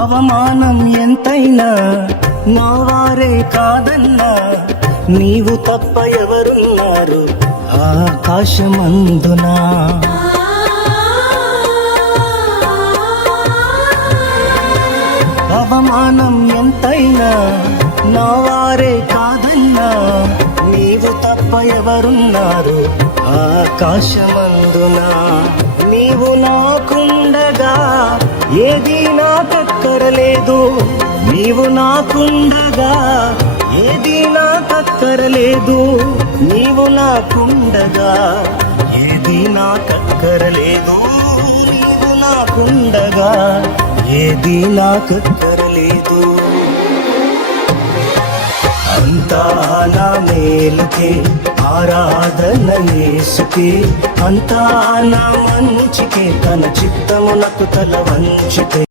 అవమానం ఎంతైనా నా వారే కాదన్నా, నీవు తప్ప ఎవరున్నారు ఆకాశమందునా. అవమానం ఎంతైనా నా వారే కాదన్నా, నీవు తప్ప ఎవరున్నారు ఆకాశమందునా. నీవు నాకుండగా ఏది నాకక్కరలేదు, నీవు నాకుండగా ఏది నాకక్కరలేదు, నీవు నాకుండగా ఏది నాకక్కరలేదు, నీవు నాకుండగా ఏది నాకక్కరలేదు. అంతా నా మేలుకే ఆరాధన యేసుకే, అంతా నా మంచికే, తన చిత్తమునకు తల వంచితే